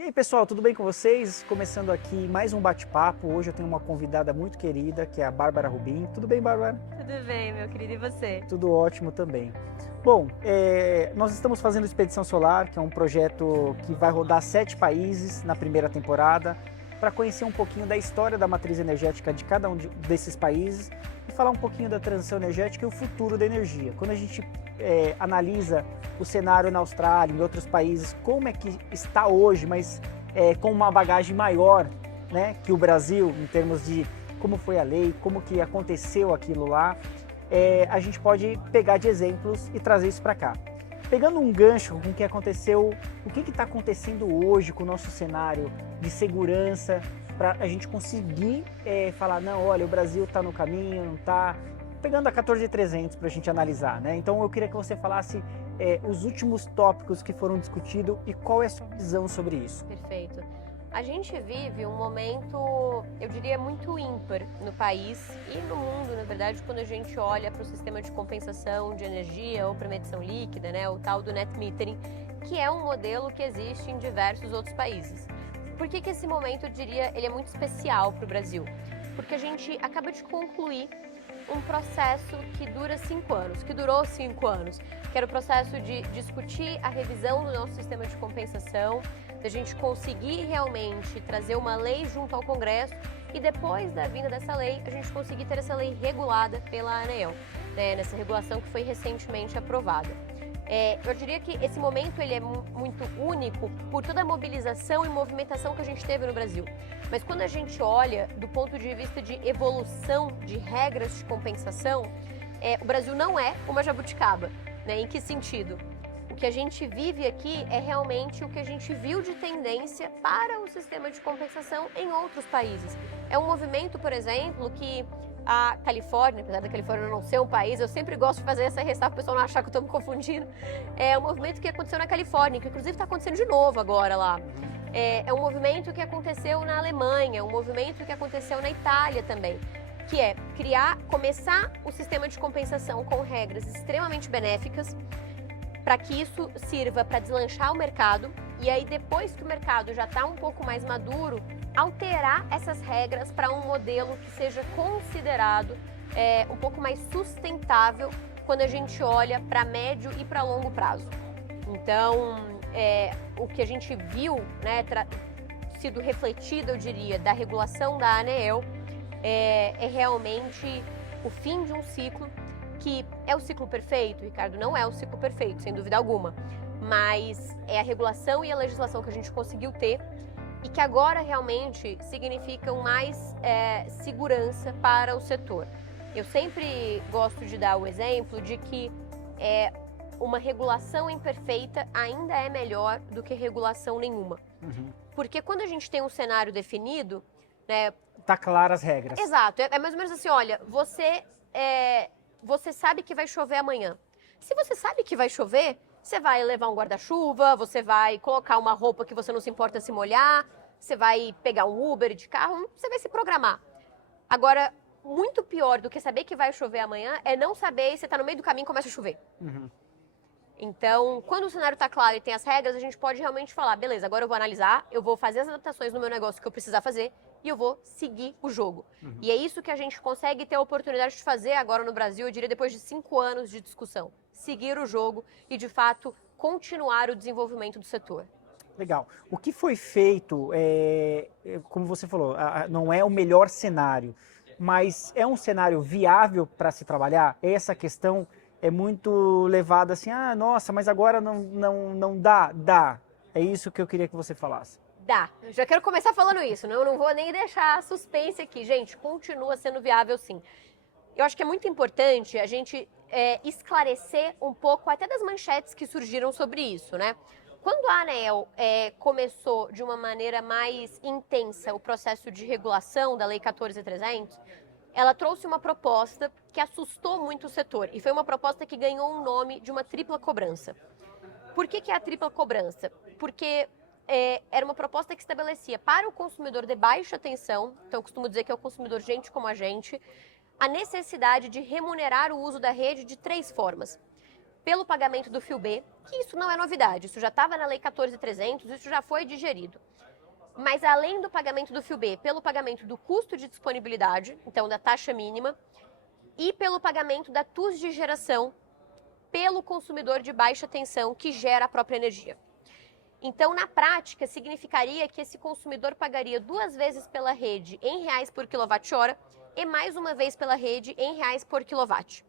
E aí, pessoal, tudo bem com vocês? Começando aqui mais um bate-papo. Hoje eu tenho uma convidada muito querida, que é a Bárbara Rubim. Tudo bem, Bárbara? Tudo bem, meu querido, e você? Tudo ótimo também. Bom, nós estamos fazendo Expedição Solar, que é um projeto que vai rodar 7 países na primeira temporada, para conhecer um pouquinho da história da matriz energética de cada um desses países e falar um pouquinho da transição energética e o futuro da energia. Quando a gente analisa o cenário na Austrália, em outros países, como é que está hoje, mas com uma bagagem maior, né, que o Brasil, em termos de como foi a lei, como que aconteceu aquilo lá, a gente pode pegar de exemplos e trazer isso para cá. Pegando um gancho com o que aconteceu, o que está acontecendo hoje com o nosso cenário de segurança, para a gente conseguir falar, não, olha, o Brasil está no caminho, não está... Pegando a 14.300 para a gente analisar, né? Então eu queria que você falasse os últimos tópicos que foram discutidos e qual é a sua visão sobre isso. Perfeito. A gente vive um momento, eu diria, muito ímpar no país e no mundo, na verdade, quando a gente olha para o sistema de compensação de energia ou para medição líquida, né, o tal do net metering, que é um modelo que existe em diversos outros países. Por que esse momento, eu diria, ele é muito especial para o Brasil? Porque a gente acaba de concluir um processo que dura 5 anos, que durou 5 anos, que era o processo de discutir a revisão do nosso sistema de compensação, da gente conseguir realmente trazer uma lei junto ao Congresso e depois da vinda dessa lei, a gente conseguir ter essa lei regulada pela ANEEL, né, nessa regulação que foi recentemente aprovada. Eu diria que esse momento ele é muito único por toda a mobilização e movimentação que a gente teve no Brasil. Mas quando a gente olha do ponto de vista de evolução de regras de compensação, o Brasil não é uma jabuticaba, né? Em que sentido? O que a gente vive aqui é realmente o que a gente viu de tendência para o sistema de compensação em outros países. É um movimento, por exemplo, que a Califórnia, apesar da Califórnia não ser um país, eu sempre gosto de fazer essa ressalva para o pessoal não achar que eu estou me confundindo. É um movimento que aconteceu na Califórnia, que inclusive está acontecendo de novo agora lá. É um movimento que aconteceu na Alemanha, um movimento que aconteceu na Itália também, que é começar o sistema de compensação com regras extremamente benéficas, para que isso sirva para deslanchar o mercado e aí depois que o mercado já está um pouco mais maduro, alterar essas regras para um modelo que seja considerado um pouco mais sustentável quando a gente olha para médio e para longo prazo. Então, o que a gente viu, né, sido refletido, eu diria, da regulação da ANEEL é realmente o fim de um ciclo que é o ciclo perfeito, Ricardo, não é o ciclo perfeito, sem dúvida alguma, mas é a regulação e a legislação que a gente conseguiu ter e que agora realmente significam mais segurança para o setor. Eu sempre gosto de dar o exemplo de que uma regulação imperfeita ainda é melhor do que regulação nenhuma. Uhum. Porque quando a gente tem um cenário definido, né? Tá claras as regras. Exato, é mais ou menos assim, olha, você sabe que vai chover amanhã. Se você sabe que vai chover, você vai levar um guarda-chuva, você vai colocar uma roupa que você não se importa se molhar, você vai pegar um Uber de carro, você vai se programar. Agora, muito pior do que saber que vai chover amanhã é não saber e você está no meio do caminho e começa a chover. Uhum. Então, quando o cenário está claro e tem as regras, a gente pode realmente falar, beleza, agora eu vou analisar, eu vou fazer as adaptações no meu negócio que eu precisar fazer e eu vou seguir o jogo. Uhum. E é isso que a gente consegue ter a oportunidade de fazer agora no Brasil, eu diria depois de 5 anos de discussão. Seguir o jogo e, de fato, continuar o desenvolvimento do setor. Legal. O que foi feito, como você falou, não é o melhor cenário, mas é um cenário viável para se trabalhar? Essa questão é muito levada assim, nossa, mas agora não dá. Dá. É isso que eu queria que você falasse. Dá. Eu já quero começar falando isso, né? Eu não vou nem deixar suspense aqui. Gente, continua sendo viável sim. Eu acho que é muito importante a gente esclarecer um pouco até das manchetes que surgiram sobre isso, né? Quando a ANEEL começou de uma maneira mais intensa o processo de regulação da Lei 14.300, ela trouxe uma proposta que assustou muito o setor. E foi uma proposta que ganhou um nome de uma tripla cobrança. Por que é a tripla cobrança? Porque era uma proposta que estabelecia para o consumidor de baixa tensão, então eu costumo dizer que é o consumidor gente como a gente, a necessidade de remunerar o uso da rede de 3 formas. pelo pagamento do fio B, que isso não é novidade, isso já estava na Lei 14.300, isso já foi digerido. Mas além do pagamento do fio B, pelo pagamento do custo de disponibilidade, então da taxa mínima, e pelo pagamento da TUS de geração pelo consumidor de baixa tensão que gera a própria energia. Então, na prática, significaria que esse consumidor pagaria 2 vezes pela rede em reais por quilowatt-hora e mais uma vez pela rede em reais por quilowatt.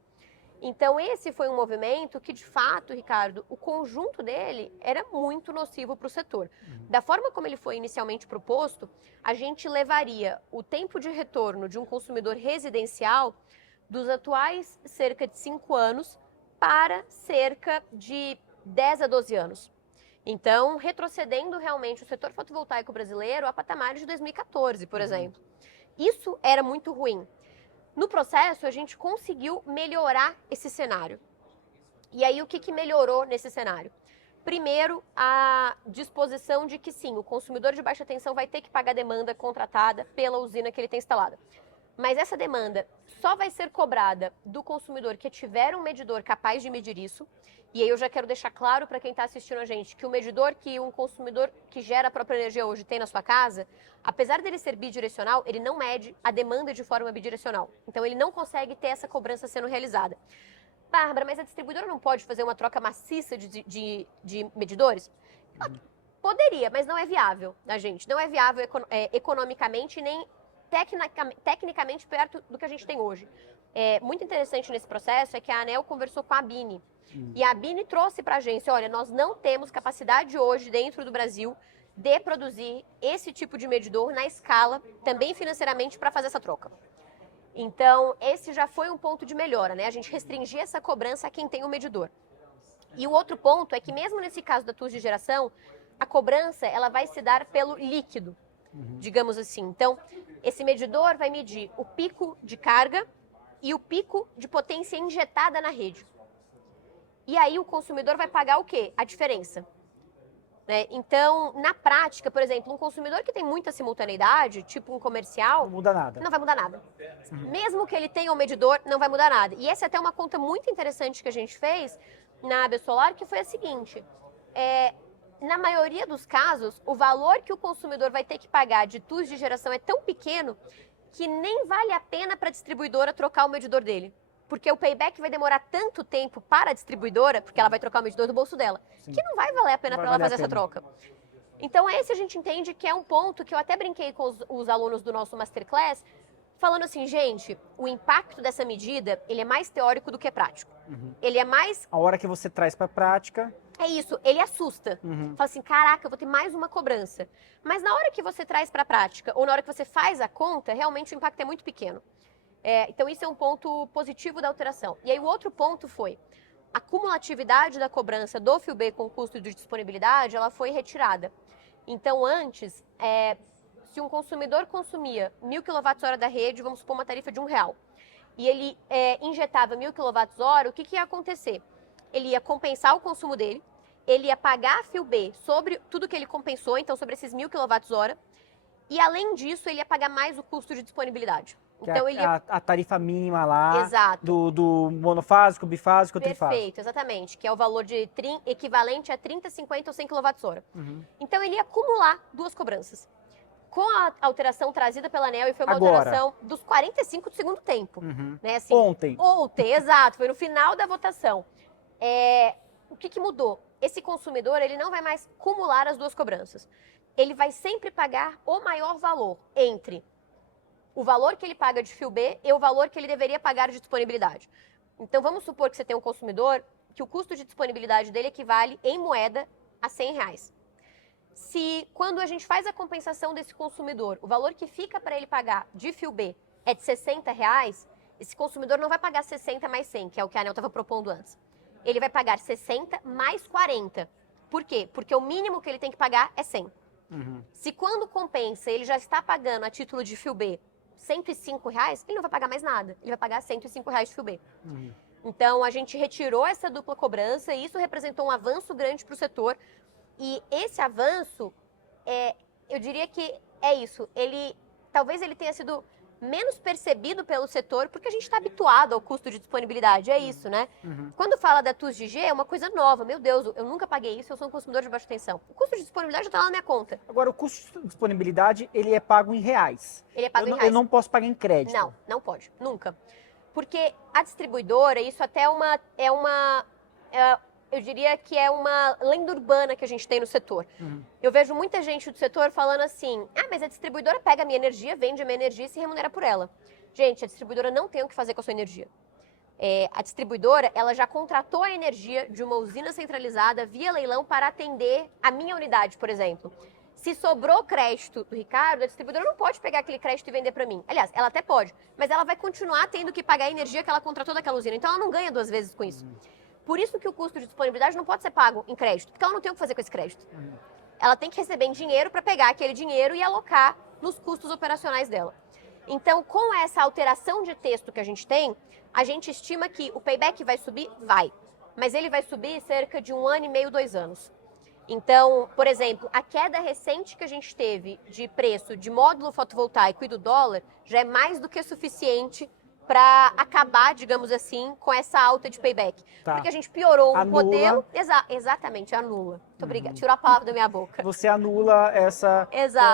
Então, esse foi um movimento que, de fato, Ricardo, o conjunto dele era muito nocivo para o setor. Da forma como ele foi inicialmente proposto, a gente levaria o tempo de retorno de um consumidor residencial dos atuais cerca de 5 anos para cerca de 10 a 12 anos. Então, retrocedendo realmente o setor fotovoltaico brasileiro a patamares de 2014, por exemplo. Isso era muito ruim. No processo, a gente conseguiu melhorar esse cenário. E aí, o que melhorou nesse cenário? Primeiro, a disposição de que sim, o consumidor de baixa tensão vai ter que pagar a demanda contratada pela usina que ele tem instalada. Mas essa demanda só vai ser cobrada do consumidor que tiver um medidor capaz de medir isso. E aí eu já quero deixar claro para quem está assistindo a gente que o medidor que um consumidor que gera a própria energia hoje tem na sua casa, apesar dele ser bidirecional, ele não mede a demanda de forma bidirecional. Então ele não consegue ter essa cobrança sendo realizada. Bárbara, mas a distribuidora não pode fazer uma troca maciça de medidores? Poderia, mas não é viável, né, gente? Não é viável economicamente nem tecnicamente perto do que a gente tem hoje. Muito interessante nesse processo é que a ANEEL conversou com a ABINE. E a ABINE trouxe para a agência, olha, nós não temos capacidade hoje dentro do Brasil de produzir esse tipo de medidor na escala, também financeiramente, para fazer essa troca. Então, esse já foi um ponto de melhora, né? A gente restringir essa cobrança a quem tem o medidor. E o outro ponto é que mesmo nesse caso da TUS de geração, a cobrança ela vai se dar pelo líquido, digamos assim. Então, esse medidor vai medir o pico de carga e o pico de potência injetada na rede. E aí o consumidor vai pagar o quê? A diferença. Né? Então, na prática, por exemplo, um consumidor que tem muita simultaneidade, tipo um comercial... Não muda nada. Não vai mudar nada. Mesmo que ele tenha um medidor, não vai mudar nada. E essa é até uma conta muito interessante que a gente fez na AB Solar, que foi a seguinte. Na maioria dos casos, o valor que o consumidor vai ter que pagar de TUS de geração é tão pequeno que nem vale a pena para a distribuidora trocar o medidor dele. Porque o payback vai demorar tanto tempo para a distribuidora, porque ela vai trocar o medidor do bolso dela, que não vai valer a pena para ela fazer essa troca. Então, esse a gente entende que é um ponto que eu até brinquei com os alunos do nosso Masterclass, falando assim, gente, o impacto dessa medida, ele é mais teórico do que prático. Ele é mais... A hora que você traz para a prática... É isso, ele assusta. Fala assim, caraca, eu vou ter mais uma cobrança. Mas na hora que você traz para a prática, ou na hora que você faz a conta, realmente o impacto é muito pequeno. Então, isso é um ponto positivo da alteração. E aí, o outro ponto foi a cumulatividade da cobrança do fio B com custo de disponibilidade, ela foi retirada. Então, antes, se um consumidor consumia 1.000 kWh da rede, vamos supor uma tarifa de R$1, e ele injetava 1.000 kWh, o que ia acontecer? Ele ia compensar o consumo dele, ele ia pagar a fio B sobre tudo que ele compensou, então sobre esses 1.000 kWh, e além disso, ele ia pagar mais o custo de disponibilidade. Então, ele... a tarifa mínima lá. Exato. Do monofásico, bifásico, trifásico. Perfeito, exatamente. Que é o valor de equivalente a 30, 50 ou 100 kWh. Então, ele ia acumular 2 cobranças. Com a alteração trazida pela ANEEL, e foi uma alteração dos 45 do segundo tempo. Né? Assim, Ontem, exato. Foi no final da votação. O que mudou? Esse consumidor, ele não vai mais acumular as 2 cobranças. Ele vai sempre pagar o maior valor entre o valor que ele paga de fio B e o valor que ele deveria pagar de disponibilidade. Então, vamos supor que você tem um consumidor que o custo de disponibilidade dele equivale em moeda a R$100. Se, quando a gente faz a compensação desse consumidor, o valor que fica para ele pagar de fio B é de R$60, esse consumidor não vai pagar 60 mais 100, que é o que a ANEEL estava propondo antes. Ele vai pagar 60 mais 40. Por quê? Porque o mínimo que ele tem que pagar é 100. Se quando compensa, ele já está pagando a título de fio B R$105, ele não vai pagar mais nada. Ele vai pagar R$105 de fio B. Então, a gente retirou essa dupla cobrança e isso representou um avanço grande para o setor. E esse avanço, eu diria que é isso. Talvez ele tenha sido menos percebido pelo setor, porque a gente está habituado ao custo de disponibilidade, é isso, né? Quando fala da TUS de G, é uma coisa nova. Meu Deus, eu nunca paguei isso, eu sou um consumidor de baixa tensão. O custo de disponibilidade já está lá na minha conta. Agora, o custo de disponibilidade, ele é pago em reais. Ele é pago em reais. Eu não posso pagar em crédito. Não, não pode, nunca. Porque a distribuidora, isso até eu diria que é uma lenda urbana que a gente tem no setor. Eu vejo muita gente do setor falando assim, mas a distribuidora pega a minha energia, vende a minha energia e se remunera por ela. Gente, a distribuidora não tem o que fazer com a sua energia. A distribuidora, ela já contratou a energia de uma usina centralizada via leilão para atender a minha unidade, por exemplo. Se sobrou crédito do Ricardo, a distribuidora não pode pegar aquele crédito e vender para mim. Aliás, ela até pode, mas ela vai continuar tendo que pagar a energia que ela contratou daquela usina. Então, ela não ganha 2 vezes com isso. Por isso que o custo de disponibilidade não pode ser pago em crédito, porque ela não tem o que fazer com esse crédito. Ela tem que receber em dinheiro para pegar aquele dinheiro e alocar nos custos operacionais dela. Então, com essa alteração de texto que a gente tem, a gente estima que o payback vai subir? Vai. Mas ele vai subir cerca de 1 ano e meio, 2 anos. Então, por exemplo, a queda recente que a gente teve de preço de módulo fotovoltaico e do dólar já é mais do que suficiente para acabar, digamos assim, com essa alta de payback. Tá. Porque a gente piorou Anula. modelo... Exatamente, anula. Muito obrigada. Tirou a palavra da minha boca. Você anula essa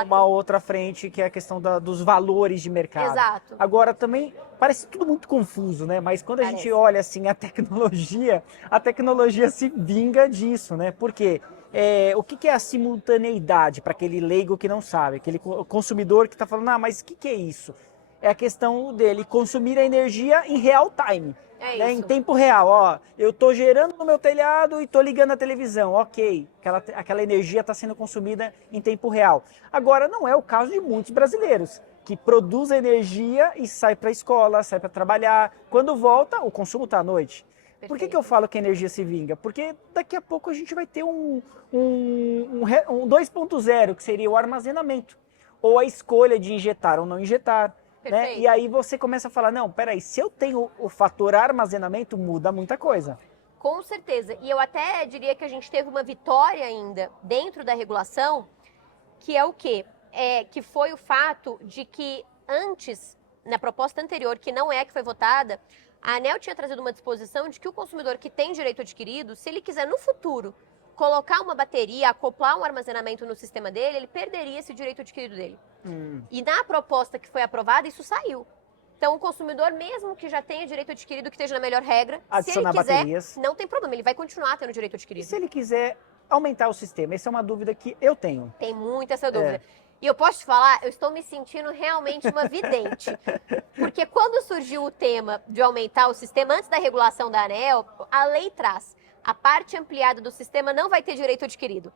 uma outra frente, que é a questão dos valores de mercado. Exato. Agora, também, parece tudo muito confuso, né? Mas quando a gente olha, assim, a tecnologia se vinga disso, né? Por quê? O que é a simultaneidade para aquele leigo que não sabe, aquele consumidor que está falando, mas o que é isso? É a questão dele consumir a energia em real time, né? Em tempo real. Ó, eu estou gerando no meu telhado e estou ligando a televisão, ok, aquela energia está sendo consumida em tempo real. Agora, não é o caso de muitos brasileiros, que produzem energia e sai para a escola, sai para trabalhar. Quando volta, o consumo está à noite. Por que eu falo que a energia se vinga? Porque daqui a pouco a gente vai ter um 2.0, que seria o armazenamento, ou a escolha de injetar ou não injetar. Né? E aí você começa a falar, não, peraí, se eu tenho o fator armazenamento, muda muita coisa. Com certeza. E eu até diria que a gente teve uma vitória ainda dentro da regulação, que é o quê? Que foi o fato de que antes, na proposta anterior, que não é a que foi votada, a ANEEL tinha trazido uma disposição de que o consumidor que tem direito adquirido, se ele quiser no futuro colocar uma bateria, acoplar um armazenamento no sistema dele, ele perderia esse direito adquirido dele. E na proposta que foi aprovada, isso saiu. Então, o consumidor, mesmo que já tenha direito adquirido, que esteja na melhor regra, adicionar se ele quiser, baterias, não tem problema, ele vai continuar tendo direito adquirido. E se ele quiser aumentar o sistema? Essa é uma dúvida que eu tenho. Tem muito essa dúvida. E eu posso te falar, eu estou me sentindo realmente uma vidente. Porque quando surgiu o tema de aumentar o sistema, antes da regulação da ANEEL, a lei traz: a parte ampliada do sistema não vai ter direito adquirido.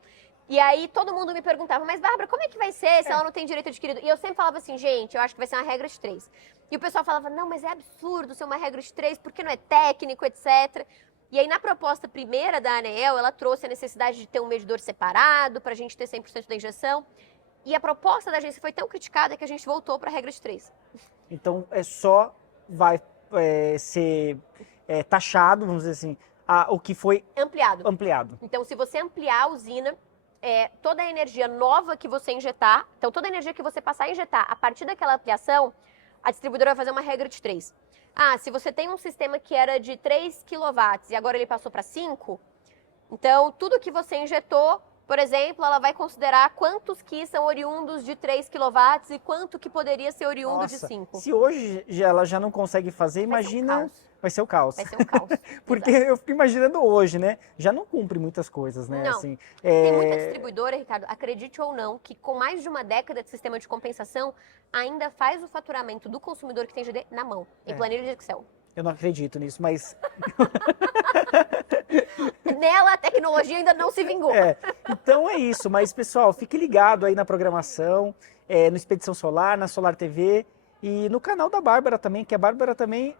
E aí todo mundo me perguntava, mas Bárbara, como é que vai ser se ela não tem direito adquirido? E eu sempre falava assim, gente, eu acho que vai ser uma regra de 3. E o pessoal falava, não, mas é absurdo ser uma regra de 3, porque não é técnico, etc. E aí na proposta primeira da ANEEL, ela trouxe a necessidade de ter um medidor separado, para a gente ter 100% da injeção. E a proposta da agência foi tão criticada que a gente voltou para a regra de 3. Então, só vai ser taxado, vamos dizer assim, o que foi ampliado. Então, se você ampliar a usina, toda a energia nova que você injetar, então toda a energia que você passar a injetar a partir daquela ampliação, a distribuidora vai fazer uma regra de 3. Se você tem um sistema que era de 3 kW e agora ele passou para 5, então tudo que você injetou, por exemplo, ela vai considerar quantos que são oriundos de 3 kW e quanto que poderia ser oriundo de 5. Se hoje ela já não consegue fazer, imagina... Vai ser o caos. Vai ser um caos. Porque eu fico imaginando hoje, né? Já não cumpre muitas coisas, né? Não. Assim, Tem muita distribuidora, Ricardo, acredite ou não, que com mais de uma década de sistema de compensação, ainda faz o faturamento do consumidor que tem GD na mão, em planilha de Excel. Eu não acredito nisso, mas... Nela, a tecnologia ainda não se vingou. Então é isso, mas pessoal, fique ligado aí na programação, no Expedição Solar, na Solar TV e no canal da Bárbara também, que a Bárbara também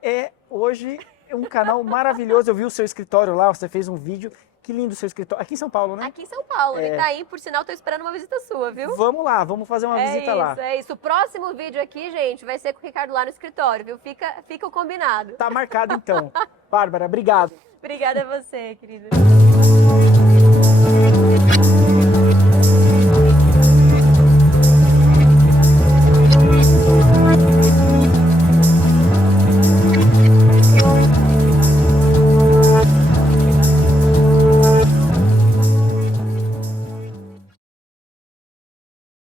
hoje um canal maravilhoso. Eu vi o seu escritório lá, você fez um vídeo. Que lindo o seu escritório. Aqui em São Paulo, né? Aqui em São Paulo, ele tá aí, por sinal, tô esperando uma visita sua, viu? Vamos lá, vamos fazer uma visita lá. É isso. O próximo vídeo aqui, gente, vai ser com o Ricardo lá no escritório, viu? Fica o combinado. Tá marcado então. Bárbara, obrigado. Obrigada a você, querida.